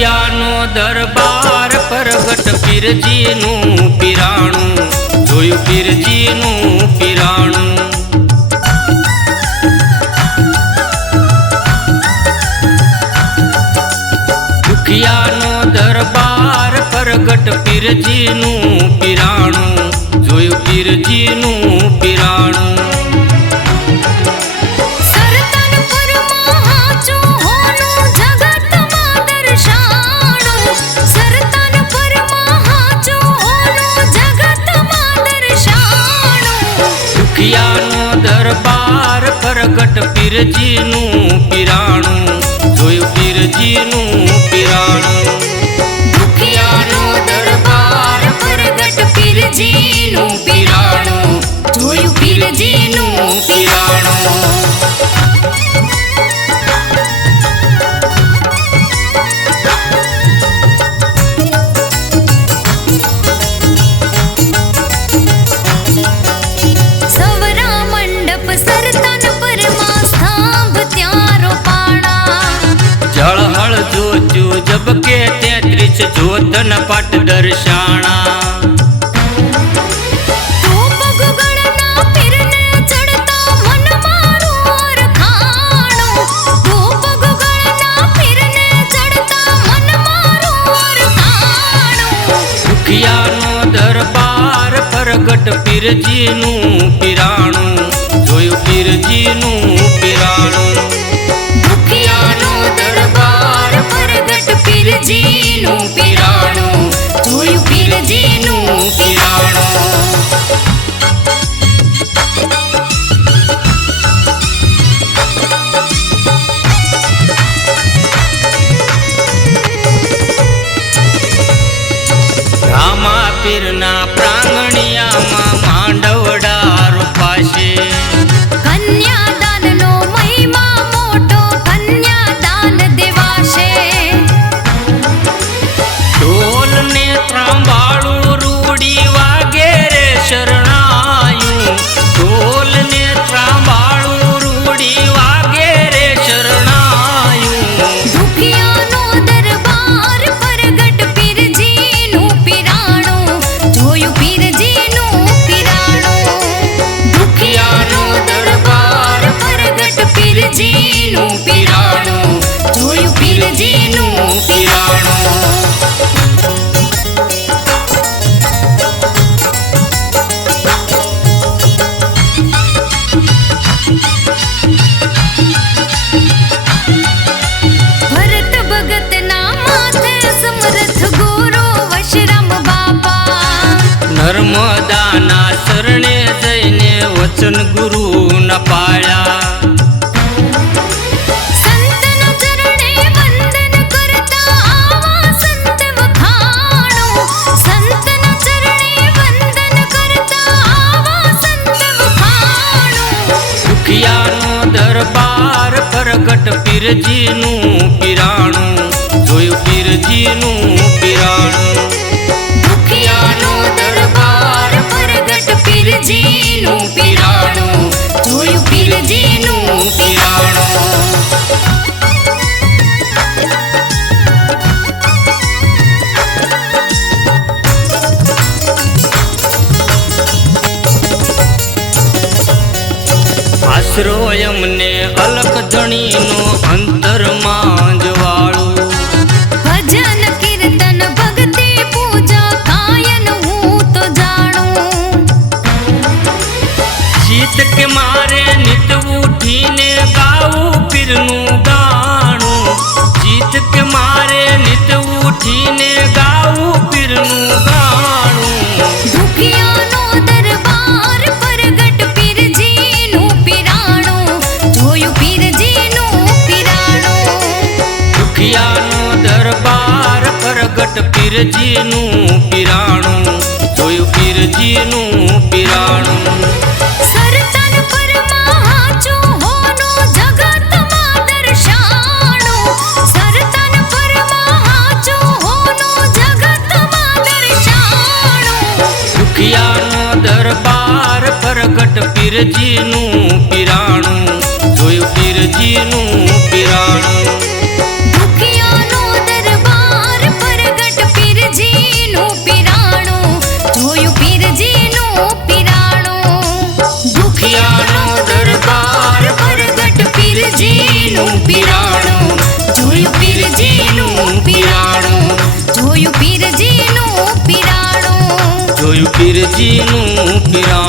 દુખિયાનો દરબાર પ્રગટ પીરજીનું પીરાણું જોયું પીરજીનું પીરાણું દુખિયાનો દરબાર પ્રગટ પીરજીનું પીરાણું જોયું પીરજીનું પીરાણું દુખિયાનો દરબાર પ્રગટ પીરજીનું પીરાણું જોયું પીરજીનું પીરાણું દુખિયાનો દરબાર પ્રગટ પીરજીનું પીરાણું જોયું પીરજીનું પીરાણું જળહળ જોજુ જબકે 33 જોતન પાટ દર્શાણા દુખિયાનો દરબાર પ્રગટ પીરજીનું પીરાણું જોયું પીરજીનું પીરાણું દુખિયાનો દરબાર પ્રગટ પીરજીનું પીરાણું જોયું પીરજીનું પીરાણું રામા પીરના પ્રાંગણિયામાં માંડવડા રૂપાશે કન્યાદાનનો મહિમા મોટો કન્યાદાન દેવાશે ઢોલને ત્રાંબાળું રૂડી વાગે રે શરણાયું ઢોલને ત્રાંબાળું રૂડી વાગે રે શરણાયું દુખિયાનો દરબાર પ્રગટ પીરજીનું પીરાણું જોયું પીરજીનું પીરાણું દુખિયાનો દરબાર પ્રગટ પીરજીનું પીરાણું જોયું પીરજીનું પીરાણું ભરત ભગતના માથે સમરથ ગુરુ વશરામ બાપા નર્મદાના શરણે જઈને વચન ગુરુ ન પાળ્યા સંતના ચરણે વંદન કરતા આવા સંત વખાણો સંતના ચરણે વંદન કરતા આવા સંત વખાણો દુખિયાનો દરબાર પ્રગટ પીરજીનું પીરાણું જોયું પીરજીનું પીરાણું દુખિયાનો દરબાર પ્રગટ પીરજીનું પીરાણું જોયું પીરજીનું પીરાણું આશરો એમને અલક ધણીનો અંતરમાં જવાળું ભજન કીર્તન ભક્તિ પૂજા કાયન હું તો જાણું ચિત કે મારે નિત ઉઠીને ગાવું પીરનું ગાણું ચિત કે મારે નિત ઉઠીને ગાવું પીરનું ગાણું દુખિયાનો દરબાર પ્રગટ પીરજીનું પીરાણું જોયું પીરજીનું પીરાણું દુખિયાનો દરબાર પ્રગટ પીરજીનું પીરાણું જોયું પીરજીનું પીરાણું સરતન પરમાં હાચું હોનું જગતમાં દર્શાણું સરતન પરમાં હાચું હોનું જગતમાં દર્શાણું દુખિયાનો દરબાર પ્રગટ પીરજીનું પીરાણું જોયું પીરજીનું પીરાણું દુખિયાનો દરબાર પીરજીનું પીરાણું.